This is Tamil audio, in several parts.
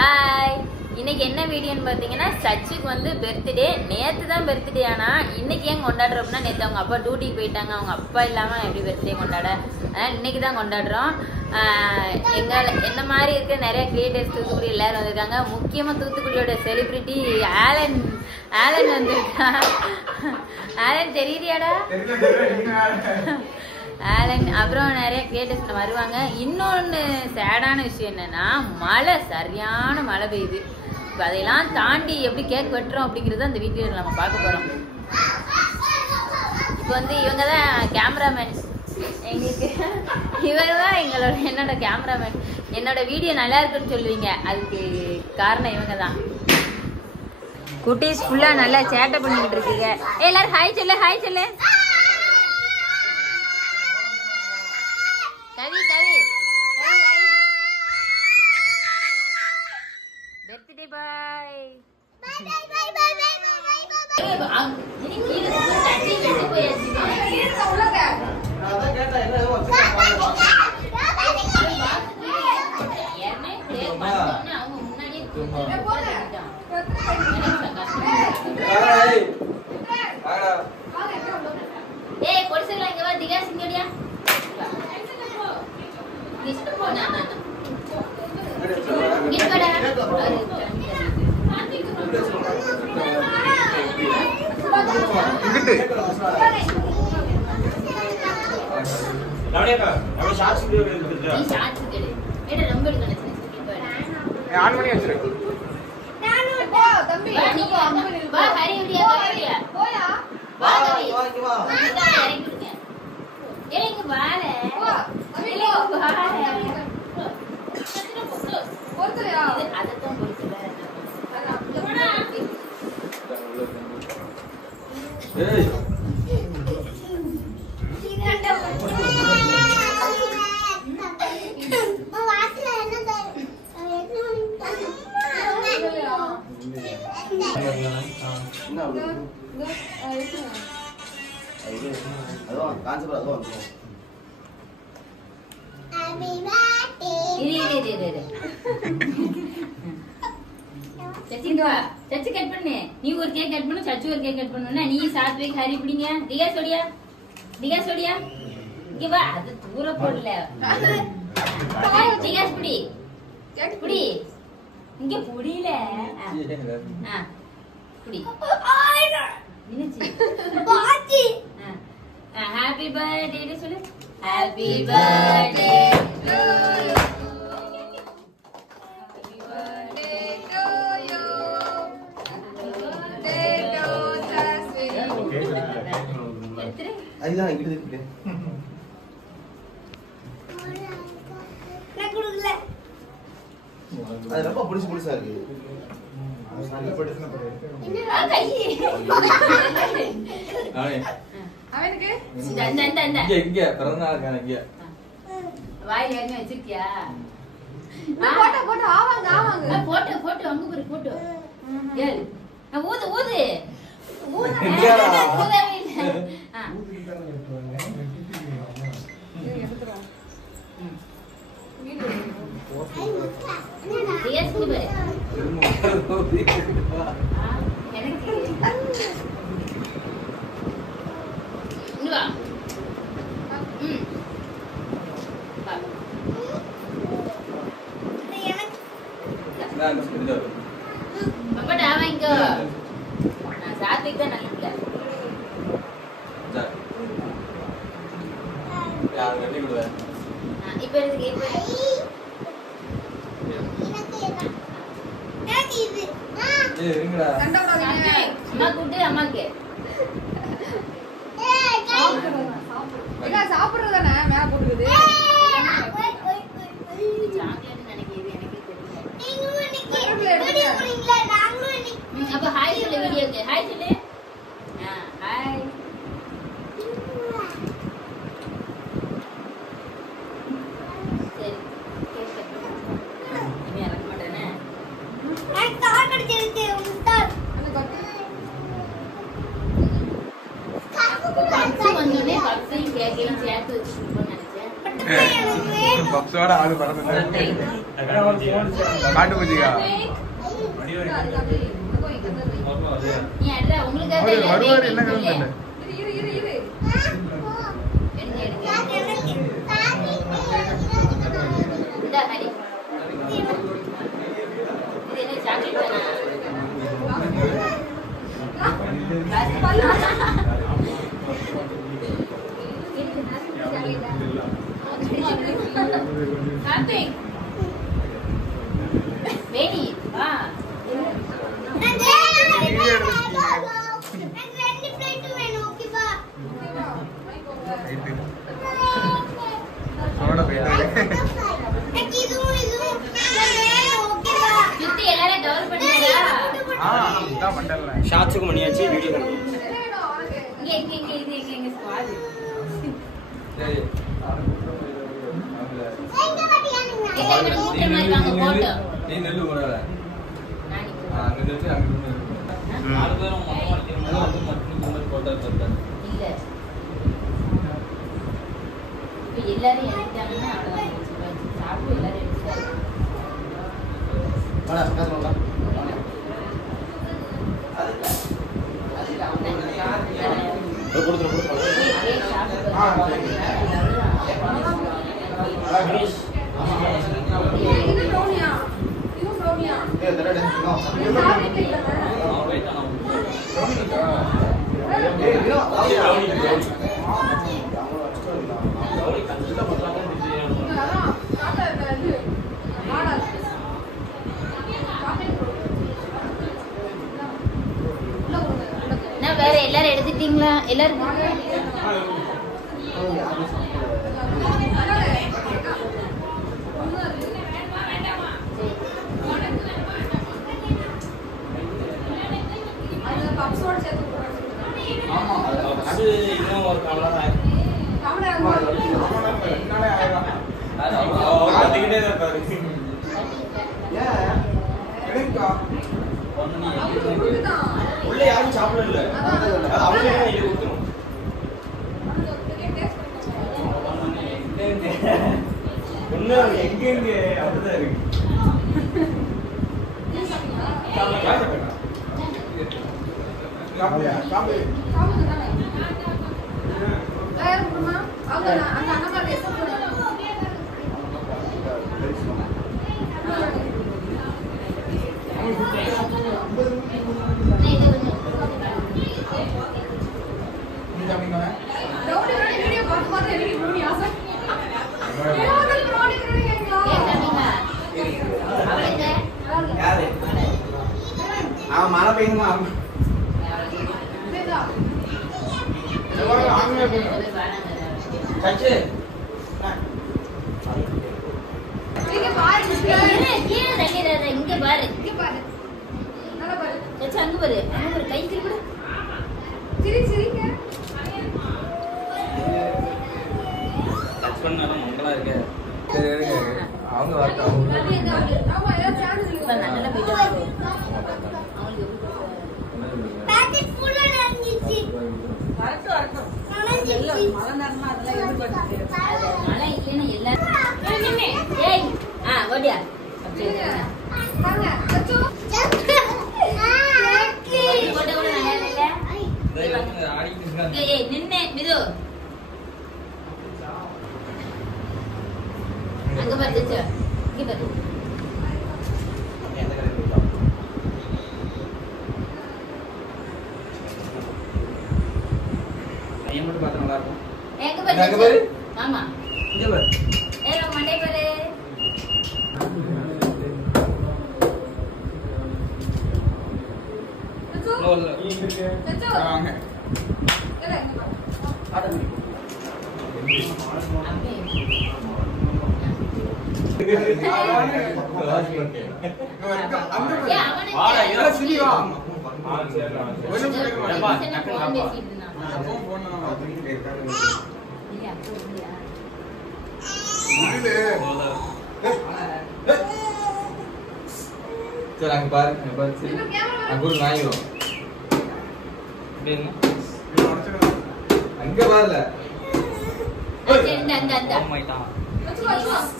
ஹாய், இன்னைக்கு என்ன வீடியோன்னு பார்த்தீங்கன்னா சச்சுக்கு வந்து பர்த்டே. நேற்று தான் பர்த்டே. ஆனால் இன்னைக்கு ஏன் கொண்டாடுறோம்னா நேற்று அவங்க அப்பா டியூட்டிக்கு போயிட்டாங்க. அவங்க அப்பா இல்லாமல் எப்படி பர்த்டே கொண்டாட, அதனால் இன்னைக்கு தான் கொண்டாடுறோம். என்ன மாதிரி இருக்க நிறைய கிரியேட்டர்ஸ் தூத்துக்குடி எல்லாரும் வந்திருக்காங்க. முக்கியமாக தூத்துக்குடியோட செலிபிரிட்டி ஆலன் வந்திருக்கான். ஆலன் தெரியுறியாடா? ஆலன் அப்புறம் நிறைய கிரியேட்டர்ஸ் வருவாங்க. இன்னொன்று சேடான விஷயம் என்னன்னா, மழை சரியான மழை பெய்யுது. இப்போ அதையெல்லாம் தாண்டி எப்படி கேக் வெட்டுறோம் அப்படிங்கிறத அந்த வீடியோவில் நம்ம பார்க்க போகிறோம். இப்போ வந்து இவங்க தான் கேமராமேன். எங்களுக்கு இவங்க தான் என்னோட கேமராமேன். என்னோட வீடியோ நல்லா இருக்குன்னு சொல்லுவீங்க, அதுக்கு காரணம் இவங்க தான். குட்டீஸ் ஃபுல்லாக நல்லா சேட்டை பண்ணிக்கிட்டு இருக்குங்க. எல்லாரும் ஹாய் சொல்லு, ஹாய் சொல்லு. கவி கவி பர்த்டே பாய். ஏய் பொடிசெல்லாம் இங்க வா. திகா சிங்கடியா சச்சு கட் பண்ணு. நீ ஒரு கேக் கட் பண்ணு, சச்சு ஒரு கேக் கட் பண்ணுனா நீ சாத்விக் ஹரி பிடிங்க. திகா சோடியா, திகா சோடியா இங்க வா. அது தூர போடல. திகா புடி புடி இங்க புடில. புடி நினைச்சி பாத்தி. ஹாப்பி பர்த்டே சொல்லு. Happy birthday to you. அதுதான் இங்கிட்டு இருக்கு. அது ரொம்ப புடிசா இருக்கு. அவனுக்கு இங்க பிறந்தநாள் இங்க வாயில என்ன வச்சிருக்கியா? போட்டோ போட்டோ ஆவாங்க ஆவாங்க. போட்டோ போட்டோ அங்க போய் போட்டோ. ஏய் ஊது ஊது ஊது. ஊதவே இல்ல. சாத்விக் தான் நல்ல பிள்ளை. இப்ப இருக்கு அம்மா கூட்டு அம்மாக்கு சாப்பிடுறதானே மேல போட்டுக்குது. சாக்லேட் நினைக்கிறது எனக்கு தெரியல. அப்ப ஹாய் சொல்லு வீடியோக்கு. ஹாய் சொல்லு. ஹாய். சரி இனி இறக்க மாட்டேனே. பப்ஸு வந்தோடனே பப்ஸையும் கேக்கையும் சேர்த்து வச்சுருப்போம்னு நினைச்சேன். பப்ஸோட ஆளு பறந்து காட்டு பூஜிக்கா வருவாரு என்ன கிழமை ஷார்ட்ஸுக்கு பண்ணியாச்சு வீடியோ நீ நெல்லு போறல அங்க நெல்லு அங்க நாலு பேரும் மொத்தமா வைக்கணும் வந்து மட்டும் கும்பல் போட்டா போட்டா இல்ல இப்ப எல்லாரும் எடுத்தாங்கன்னா அவ்வளவுதான் சாப்பிட்டு எல்லாரும் எடுத்தாங்க வாடா காசு வாடா வேற எல்லாரும் எடுத்துட்டீங்களா? எல்லாரும் இன்னும் ஒரு கமலா உள்ள யாரும் சாப்பிடல ஒண்ணு எங்க இருக்கு அப்படிதான் இருக்கு மழை பெய்யுமா இங்க பாரு அங்க பாரு அங்க ஒரு கை திருப்பிடு மங்களா இருக்கு அவங்க வரட்டும் நல்ல வீடியோ மழை இல்லைன்னு எல்லாரும் ஏய் ஓடியா நின்னு மிது அங்க பாரு இங்க பாரு ஐயா மட்டும் பார்த்தா நல்லா இருக்கும் எங்க பாரு ஆமா இங்க பாரு ஏய் மண்டை பாரு சரி அங்க பாரு சரி அங்க ஒரு நாய் வரும் அங்க பாருல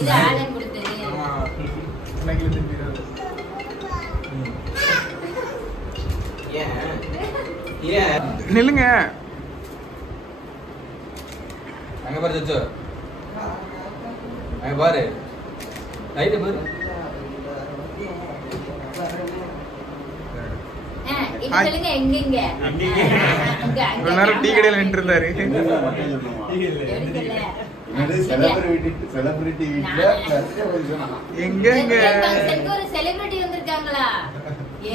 இது ஆலன் கொடுத்தது. நில்லுங்க. அங்க பாரு சச்சு, அங்க பாரு லைட் பாரு. இது சொல்லுங்க எங்க இவ்வளவு நேரம் டீ கடையில நின்று இருந்தாரு. செலிபிரிட்டி வீட்ல எங்க ஒரு செலிபிரிட்டி வந்திருக்காங்களா?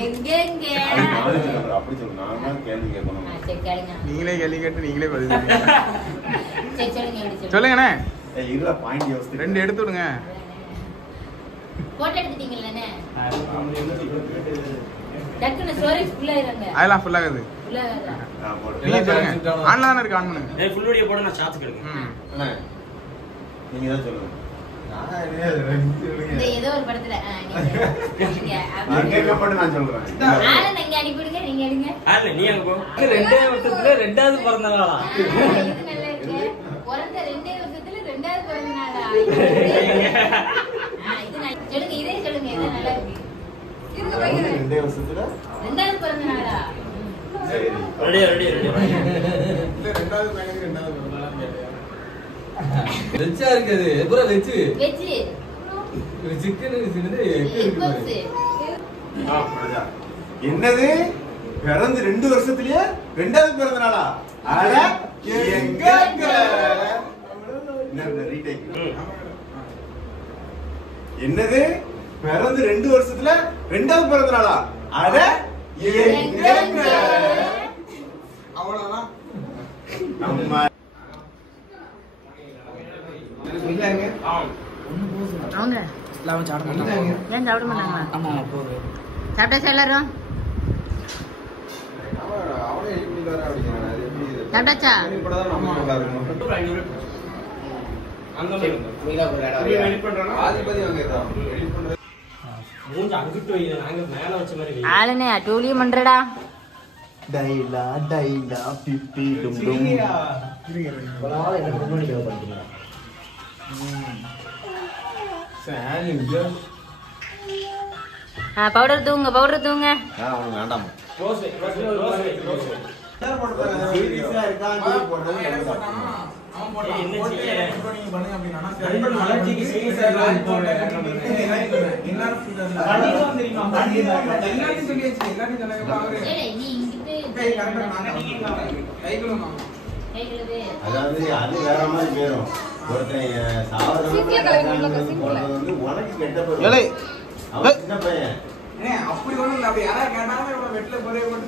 எங்க அப்படி சொல்லு. நான் தான் கேள்வி கேட்கணும். சரி கேளுங்க. நீங்களே கேள்வி கேட்டு நீங்களே பதில் சொல்லுங்க. சரி சொல்லுங்க எப்படி சொல்லுங்கண்ணே. இல்ல பாயிண்ட் யோசிச்சு 2 எடுத்து விடுங்க. போட்டோ எடுத்துட்டீங்கல்லண்ணே? டக்குனு ஸ்டோரேஜ் ஃபுல்லா இருங்க. அதெல்லாம் ஃபுல் ஆகுது. ஃபுல்லா ஆகுதா? நீங்க சொல்லுங்க. ஆன்ல தான இருக்கு, ஆன் பண்ணுங்க. ஏய் ஃபுல் வீடியோ போட நான் ஷார்ட்ஸ் கேளுங்க. அண்ணா நீங்க தான் சொல்லுங்க. இந்த ஏதோ ஒரு படத்துல நீங்க நான் கேட்கப்பட்டு நான் சொல்றேன். ஆளன் இங்க அனுப்பிடுங்க, நீங்க எடுங்க. ஆல்ல நீ அங்க போ. 2 வருஷத்துல 2வது பிறந்த நாளா? இது நல்லா இருக்கு. பிறந்த 2 வருஷத்துல 2வது பிறந்த நாளா? இது சொல்லுங்க, இதே சொல்லுங்க, இது நல்லா இருக்கு. இருங்க வைங்க. 2 வருஷத்துல 2வது பிறந்த நாளா? சரி. ரெடி. இந்த ரெண்டாவது பையனுக்கு ரெண்டாவது பிறந்தநாளான்னு கேட்டேன். வெச்சா இருக்குது பூரா வெச்சு வெஜ் சிக்கன் சின்னது எக் பப்ஸ். பிரஜா. என்னது பிறந்து 2 வருஷத்துலயே 2வது பிறந்த நாளா? அட எங்க ரீடேக். என்னது பிறந்து 2 வருஷத்துல 2வது பிறந்த நாளா? அட எங்க அவ்வளவுதான். நம்ம அவங்க ஏன் சாப்பிட மாட்டாங்களா? சாப்பிட்டாச்சா எல்லாரும்? சாப்பிட்டாச்சா? மூஞ்ச அங்கிட்டு வை, நாங்க மேல வச்ச மாதிரி வை. ஆளுனே டூலியும் பண்றடா. டைலா பிப்பி டும் டும். பவுடர் தூங்க, பவுடர் தூங்க. அவனுக்கு வேண்டாம். க்ளோஸ் வை. சீரியஸா இருக்கான்னு சொல்லி போட்டது எனக்கு தப்பு. அவன் போட்டான். என்ன போட்டு செய்ய? இப்போ நீங்க பண்ணுங்க அப்படின்னா நண்பன் வளர்ச்சிக்கு serious ஆ இருக்கான்னு போடுறேன். எல்லாரும் பண்ணிடுவோம் தெரியுமா? பண்ணிடுவோம். எல்லாத்தையும் சொல்லியாச்சு. எல்லாத்தையும் சொன்னாங்க. அவரு ஏய், நீ இங்கிட்டு கை கரெக்டா கைகளும் தான். கை கழுவு. அதாவது அது வேற மாதிரி பேரும். ஒருத்தன் சாவரம் சீக்கிரம் கலந்து விடுங்க, சீக்கிரம். போடுறது வந்து உனக்கு கெட்ட ஏலே. பேர். அவன் சின்ன பையன். அப்படி ஒண்ணும் இல்ல. அப்படி யாரா கேட்டாலும் இவ்வளவு வெட்டில குறைய போட்டு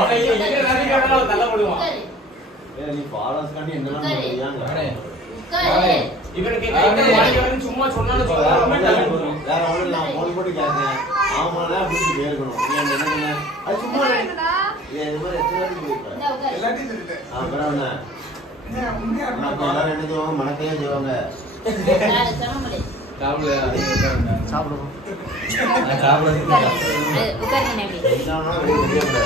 அவன் எங்க ராதிகாவும் தள்ள போடுவான். உட்காரு, ஏய், நீ ஃபாலோஸ் காண்டி என்னலாம் சொல்றியாங்க? உட்காரு. இவனுக்கு கையில வாங்கிட்டு சும்மா சொன்னாலும் வேற ஒண்ணு நான் போன் போட்டு கேட்டேன். ஆமாடா அப்படின்னு கேட்கணும். நீ என்ன பண்ண? அது சும்மா என்னடா? இது மாதிரி எத்தனை வாட்டி போயிருப்பேன். இந்தா உட்காரு. எல்லாத்தையும் சொல்லிட்டேன். அப்புறம் என்ன? உண்மையா உனக்கு எல்லாரும் என்ன செய்வாங்க? மணக்கையே செய்வாங்க. சொல்ல முடியாது. சாப்பிடுவோம். உட்காருங்க நபி. என்னன்னா வெளியே தெரியாது.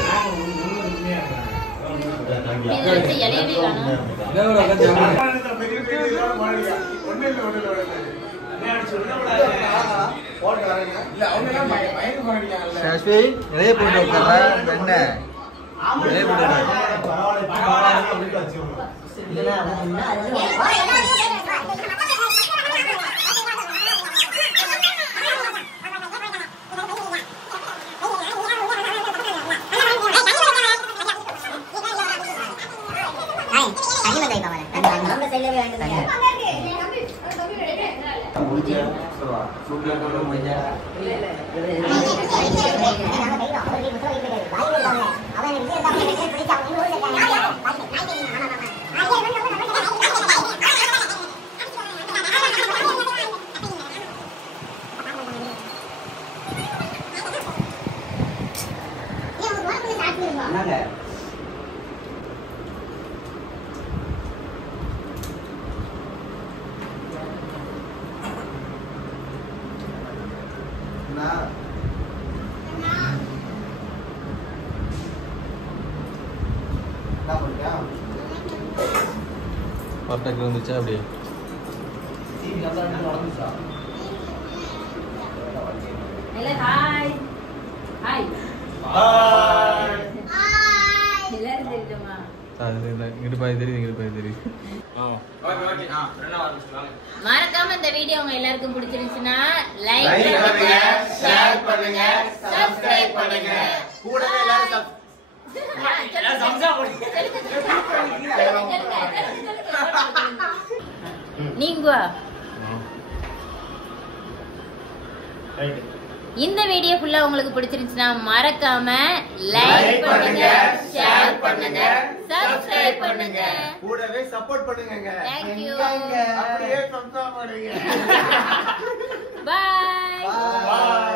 இதை வச்சு இலையவே காணோம். பெரிய பெரிய இதெல்லாம் மாறியா? ஒண்ணும் இல்ல, ஒண்ணும் இல்ல, ஒண்ணும் இல்ல. இல்ல, அவங்க எல்லாம் பயந்து மாறியாங்கல்ல. நிறைய போட்டு உட்கார என்ன நிறைய போட்டு பரவாயில்ல அப்படின்னு வச்சுக்கோங்க. என்ன பண்ணியா பர்ஃபெக்ட் வந்துச்சா அப்படியே ஹாய் ஹாய் Bye. எல்லாரும் தெரியுமா இங்கிட்டு பாய் தெரியுது இங்கிட்டு பாய் தெரியுது மறக்காம இந்த வீடியோ உங்க எல்லாருக்கும் பிடிச்சிருந்துச்சுன்னா லைக் Like பண்ணுங்க பண்ணுங்க, ஷேர் share பண்ணுங்க, subscribe பண்ணுங்க. கூடவே எல்லாரும் நீங்க இந்த வீடியோ ஃபுல்லா உங்களுக்கு பிடிச்சிருந்துச்சுன்னா மறக்காம லைக் பண்ணுங்க ஷேர் பண்ணுங்க சப்ஸ்கிரைப் பண்ணுங்க கூடவே சப்போர்ட் பண்ணுங்க. Thank you. அப்படியே சப்ஸ்கிரைப் பண்ணுங்க. Bye Bye.